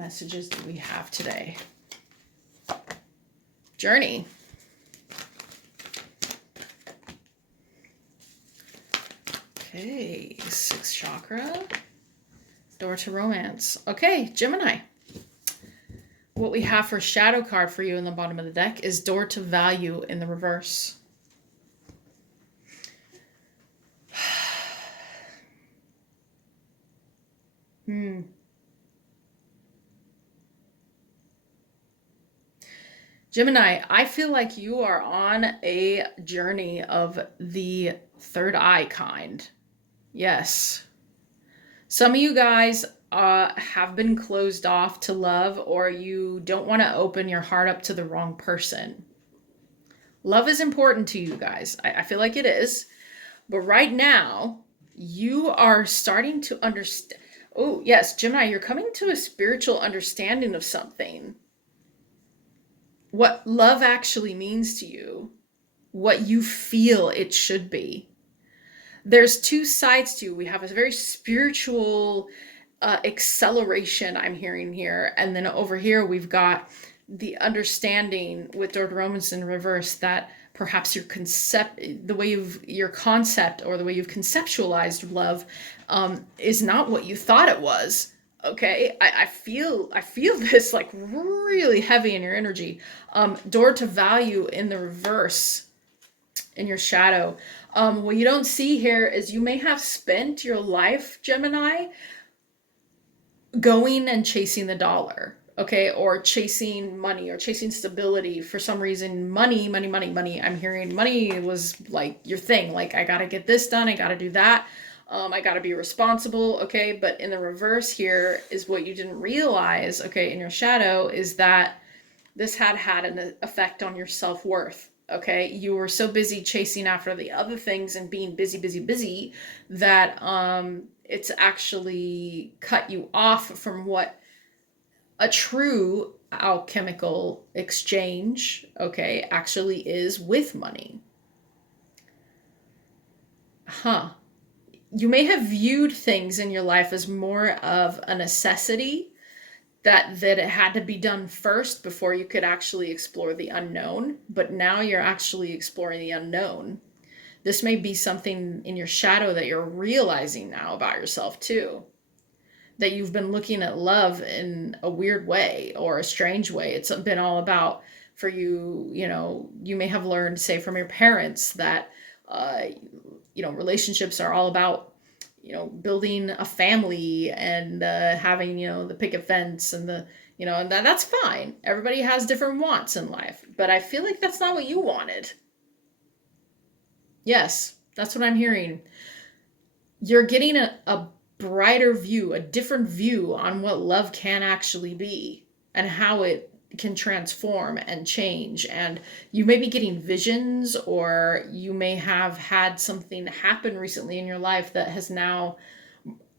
messages do we have today? Journey. Okay, 6th chakra. Door to romance. Okay, Gemini. What we have for shadow card for you in the bottom of the deck is door to value in the reverse. Gemini, I feel like you are on a journey of the third eye kind. Yes. Some of you guys have been closed off to love, or you don't want to open your heart up to the wrong person. Love is important to you guys. I feel like it is. But right now, you are starting to understand. Oh, yes, Gemini, you're coming to a spiritual understanding of something. What love actually means to you, what you feel it should be. There's two sides to you. We have a very spiritual acceleration I'm hearing here. And then over here, we've got the understanding with Door to Romance in reverse that perhaps your concept or the way you've conceptualized love is not what you thought it was. Okay, I feel this like really heavy in your energy. Door to value in the reverse in your shadow. What you don't see here is you may have spent your life, Gemini, going and chasing the dollar, okay, or chasing money or chasing stability. For some reason, money. I'm hearing money was like your thing. Like, I got to get this done. I got to do that. I got to be responsible, okay? But in the reverse here is what you didn't realize, okay, in your shadow, is that this had an effect on your self-worth, okay? You were so busy chasing after the other things and being busy that it's actually cut you off from what a true alchemical exchange, okay, actually is with money. You may have viewed things in your life as more of a necessity, that it had to be done first before you could actually explore the unknown. But now you're actually exploring the unknown. This may be something in your shadow that you're realizing now about yourself too. That you've been looking at love in a weird way or a strange way. It's been all about, for you, you may have learned, say, from your parents that relationships are all about, building a family and having, the picket fence and and that's fine. Everybody has different wants in life, but I feel like that's not what you wanted. Yes, that's what I'm hearing. You're getting a brighter view, a different view on what love can actually be and how it can transform and change. And you may be getting visions, or you may have had something happen recently in your life that has now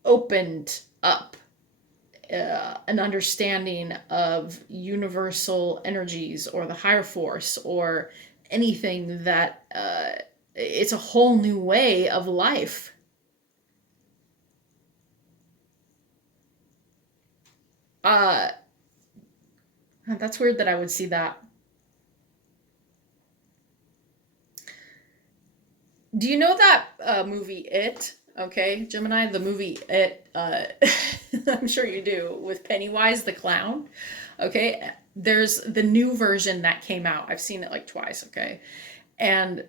opened up an understanding of universal energies or the higher force or anything that it's a whole new way of life. That's weird that I would see that. Do you know that movie It? Okay, Gemini, the movie It, I'm sure you do, with Pennywise the clown. Okay, there's the new version that came out. I've seen it like twice, okay? And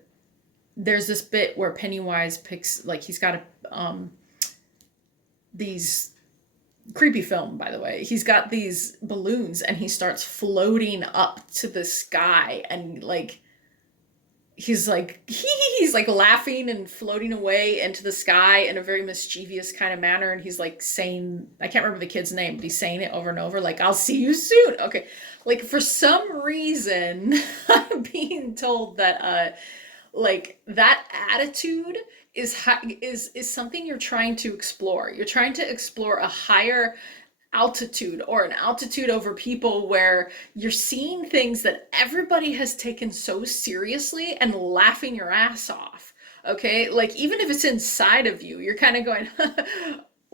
there's this bit where Pennywise picks, like, he's got these creepy film, by the way. He's got these balloons and he starts floating up to the sky, and like he's like laughing and floating away into the sky in a very mischievous kind of manner, and he's like saying, I can't remember the kid's name, but he's saying it over and over, like, I'll see you soon. Okay, like, for some reason I'm being told that like that attitude is something you're trying to explore. You're trying to explore a higher altitude, or an altitude over people, where you're seeing things that everybody has taken so seriously and laughing your ass off. Okay, like, even if it's inside of you, you're kind of going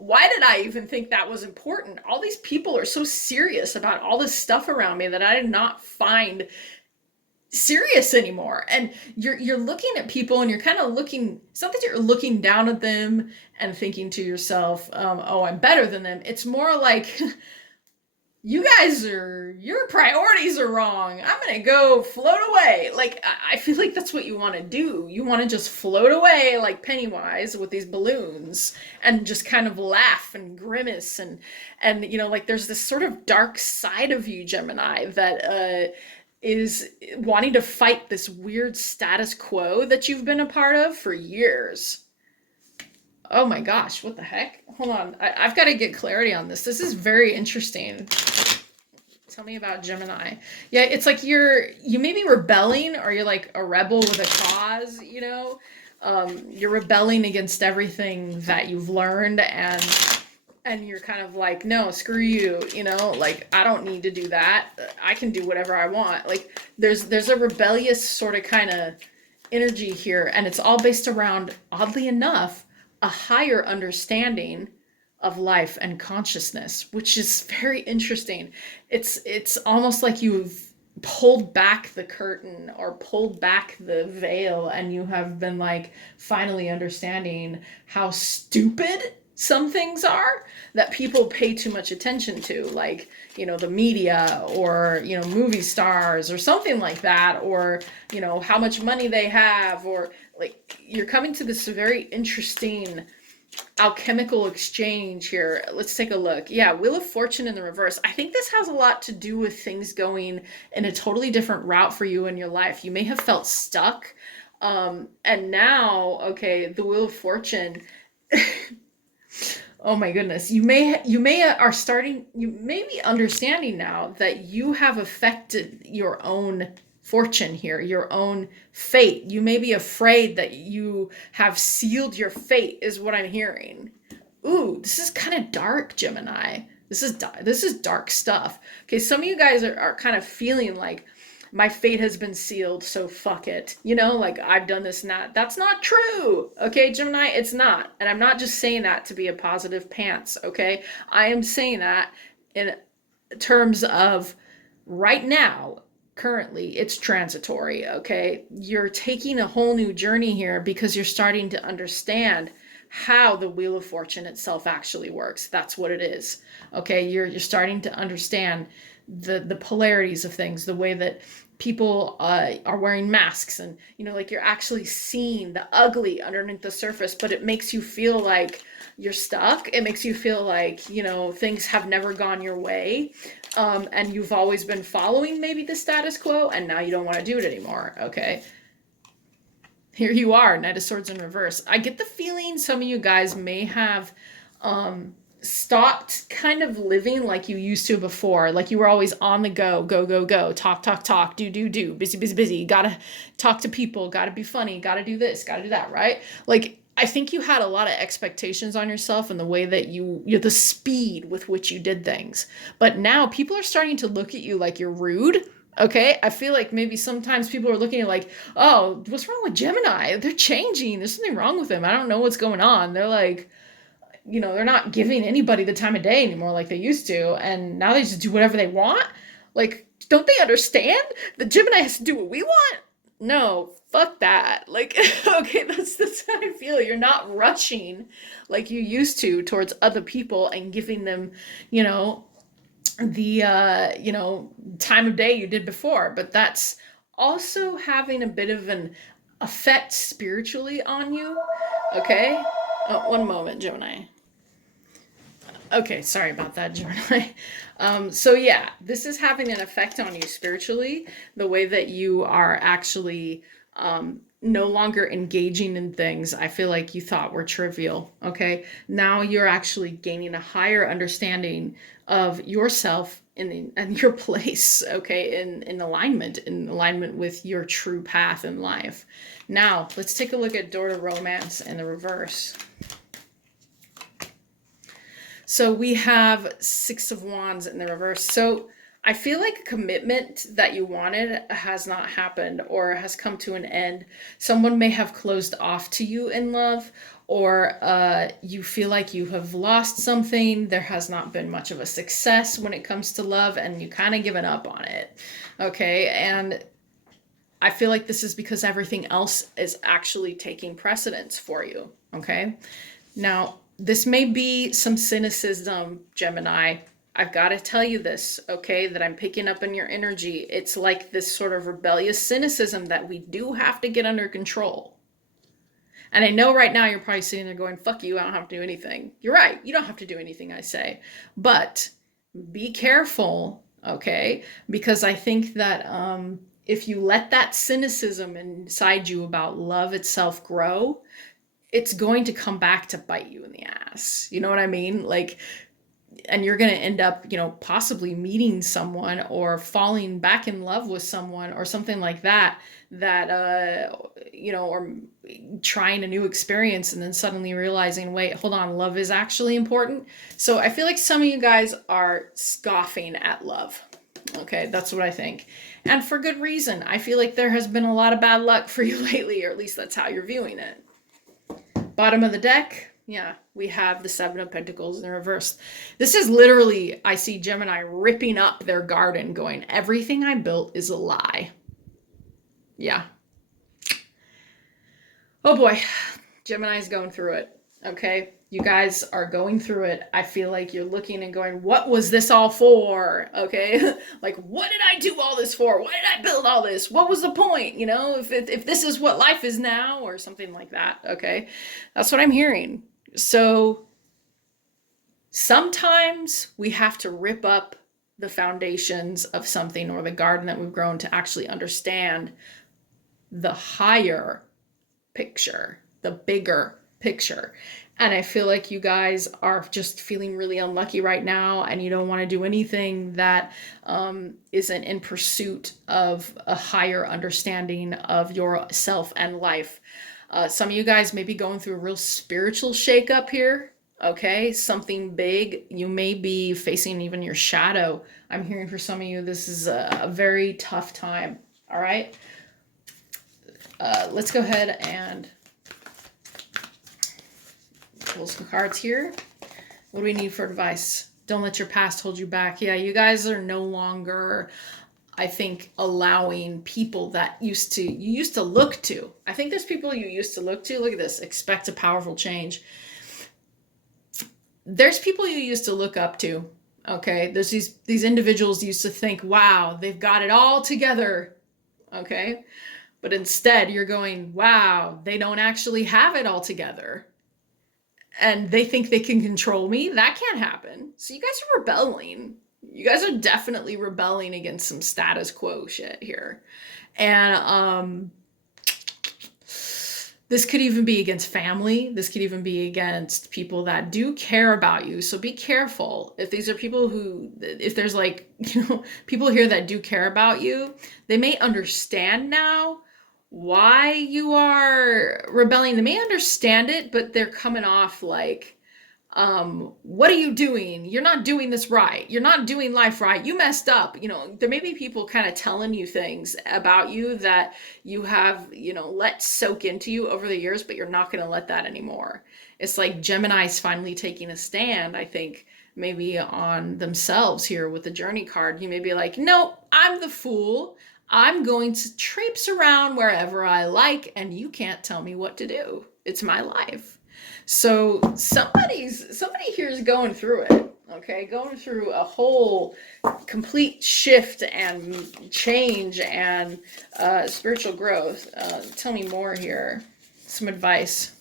why did I even think that was important? All these people are so serious about all this stuff around me that I did not find serious anymore. And you're looking at people and you're kind of looking, it's not that you're looking down at them and thinking to yourself, oh, I'm better than them. It's more like, you guys are, your priorities are wrong. I'm gonna go float away. Like, I feel like that's what you want to do. You want to just float away like Pennywise with these balloons and just kind of laugh and grimace, and you know, like there's this sort of dark side of you, Gemini, that is wanting to fight this weird status quo that you've been a part of for years. Oh my gosh, what the heck? Hold on, I've got to get clarity on this. This is very interesting. Tell me about Gemini. Yeah, it's like you may be rebelling, or you're like a rebel with a cause, you know? You're rebelling against everything that you've learned, and you're kind of like, no, screw you, you know? Like, I don't need to do that. I can do whatever I want. Like, there's a rebellious sort of kind of energy here, and it's all based around, oddly enough, a higher understanding of life and consciousness, which is very interesting. It's almost like you've pulled back the curtain or pulled back the veil, and you have been like finally understanding how stupid some things are that people pay too much attention to, like, you know, the media, or, you know, movie stars or something like that, or, you know, how much money they have, or like, you're coming to this very interesting alchemical exchange here. Let's take a look. Yeah, Wheel of Fortune in the reverse. I think this has a lot to do with things going in a totally different route for you in your life. You may have felt stuck, and now, okay, the Wheel of Fortune. Oh my goodness. You may be understanding now that you have affected your own fortune here, your own fate. You may be afraid that you have sealed your fate, is what I'm hearing. Ooh, this is kind of dark, Gemini. This is dark stuff. Okay, some of you guys are kind of feeling like, my fate has been sealed, so fuck it. You know, like, I've done this and that. That's not true. Okay, Gemini, it's not. And I'm not just saying that to be a positive pants, okay? I am saying that in terms of right now, currently, it's transitory, okay? You're taking a whole new journey here because you're starting to understand how the Wheel of Fortune itself actually works. That's what it is. Okay, you're starting to understand the polarities of things, the way that people are wearing masks, and, you know, like, you're actually seeing the ugly underneath the surface, but it makes you feel like you're stuck. It makes you feel like, you know, things have never gone your way, and you've always been following maybe the status quo, and now you don't want to do it anymore. Okay, here you are, Knight of Swords in reverse. I get the feeling some of you guys may have stopped kind of living like you used to before. Like, you were always on the go, go, go, go, talk, talk, talk, do, do, do, busy, busy, busy. Gotta talk to people, gotta be funny, gotta do this, gotta do that, right? Like, I think you had a lot of expectations on yourself and the way that you're the speed with which you did things. But now people are starting to look at you like you're rude. Okay, I feel like maybe sometimes people are looking at like, oh, what's wrong with Gemini? They're changing. There's something wrong with them. I don't know what's going on. They're like, you know, they're not giving anybody the time of day anymore like they used to, and now they just do whatever they want. Like, don't they understand that Gemini has to do what we want? No, fuck that. Like, okay, that's how I feel. You're not rushing like you used to towards other people and giving them, you know, the you know, time of day you did before. But that's also having a bit of an effect spiritually on you. Okay, one moment, Gemini. Okay, sorry about that, Gemini. So yeah, this is having an effect on you spiritually, the way that you are actually no longer engaging in things I feel like you thought were trivial, okay? Now you're actually gaining a higher understanding of yourself and your place, okay, in alignment with your true path in life. Now, let's take a look at Door to Romance in the reverse. So we have Six of Wands in the reverse. So I feel like a commitment that you wanted has not happened or has come to an end. Someone may have closed off to you in love, or you feel like you have lost something, there has not been much of a success when it comes to love, and you kind of given up on it. Okay, and I feel like this is because everything else is actually taking precedence for you. Okay, now this may be some cynicism, Gemini. I've got to tell you this, okay, that I'm picking up in your energy. It's like this sort of rebellious cynicism that we do have to get under control. And I know right now you're probably sitting there going, fuck you, I don't have to do anything. You're right, you don't have to do anything I say. But be careful, okay? Because I think that if you let that cynicism inside you about love itself grow, it's going to come back to bite you in the ass. You know what I mean? Like, and you're going to end up, possibly meeting someone or falling back in love with someone or something like that, or trying a new experience and then suddenly realizing, wait, hold on, love is actually important. So I feel like some of you guys are scoffing at love. Okay, that's what I think. And for good reason. I feel like there has been a lot of bad luck for you lately, or at least that's how you're viewing it. Bottom of the deck, yeah, we have the Seven of Pentacles in reverse. This is literally, I see Gemini ripping up their garden going, everything I built is a lie. Yeah. Oh boy, Gemini's going through it, okay? You guys are going through it. I feel like you're looking and going, what was this all for? Okay? Like, what did I do all this for? Why did I build all this? What was the point? If this is what life is now, or something like that, okay? That's what I'm hearing. So sometimes we have to rip up the foundations of something or the garden that we've grown to actually understand the higher picture, the bigger picture. And I feel like you guys are just feeling really unlucky right now, and you don't want to do anything that isn't in pursuit of a higher understanding of yourself and life. Some of you guys may be going through a real spiritual shakeup here. Okay, something big. You may be facing even your shadow. I'm hearing for some of you, this is a very tough time. All right. Let's go ahead and pull some cards here. What do we need for advice? Don't let your past hold you back. Yeah, you guys are no longer, I think, allowing people that you used to look to. I think there's people you used to look to. Look at this. Expect a powerful change. There's people you used to look up to. Okay, there's these individuals you used to think, wow, they've got it all together. Okay, but instead you're going, wow, they don't actually have it all together. And they think they can control me. That can't happen. So you guys are rebelling. You guys are definitely rebelling against some status quo shit here. And this could even be against family. This could even be against people that do care about you. So be careful. If these are people if there's people here that do care about you, they may understand now why you are rebelling. They may understand it, but they're coming off like, what are you doing? You're not doing this right. You're not doing life right. You messed up. There may be people kind of telling you things about you that you have, let soak into you over the years, but you're not going to let that anymore. It's like Gemini's finally taking a stand, I think, maybe on themselves here with the Journey card. You may be like, no, I'm the fool. I'm going to traipse around wherever I like, and you can't tell me what to do. It's my life. So somebody here is going through it, okay? Going through a whole complete shift and change and spiritual growth. Tell me more here. Some advice.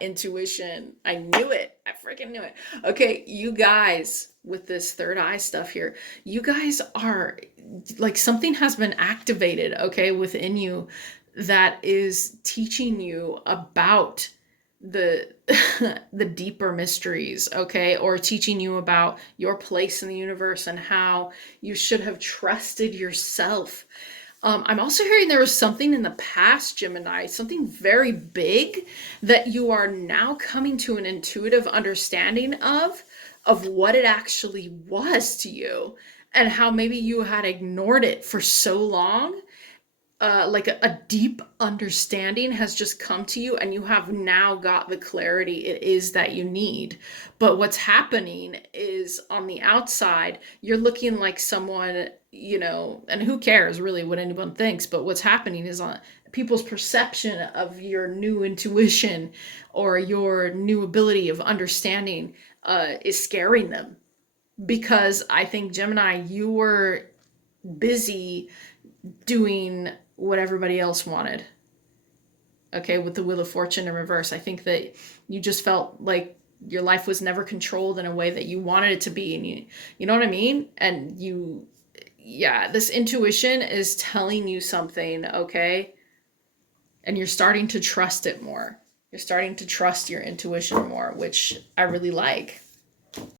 Intuition. I knew it. I freaking knew it. Okay, you guys, with this third eye stuff here, you guys are like, something has been activated, okay, within you that is teaching you about the the deeper mysteries, okay, or teaching you about your place in the universe and how you should have trusted yourself. I'm also hearing there was something in the past, Gemini, something very big that you are now coming to an intuitive understanding of what it actually was to you, and how maybe you had ignored it for so long. like a deep understanding has just come to you, and you have now got the clarity it is that you need. But what's happening is on the outside, you're looking like someone, and who cares really what anyone thinks, but what's happening is on people's perception of your new intuition or your new ability of understanding is scaring them. Because I think, Gemini, you were busy doing what everybody else wanted. Okay, with the Wheel of Fortune in reverse. I think that you just felt like your life was never controlled in a way that you wanted it to be. And you know what I mean? And yeah, this intuition is telling you something, okay? And you're starting to trust it more. You're starting to trust your intuition more, which I really like.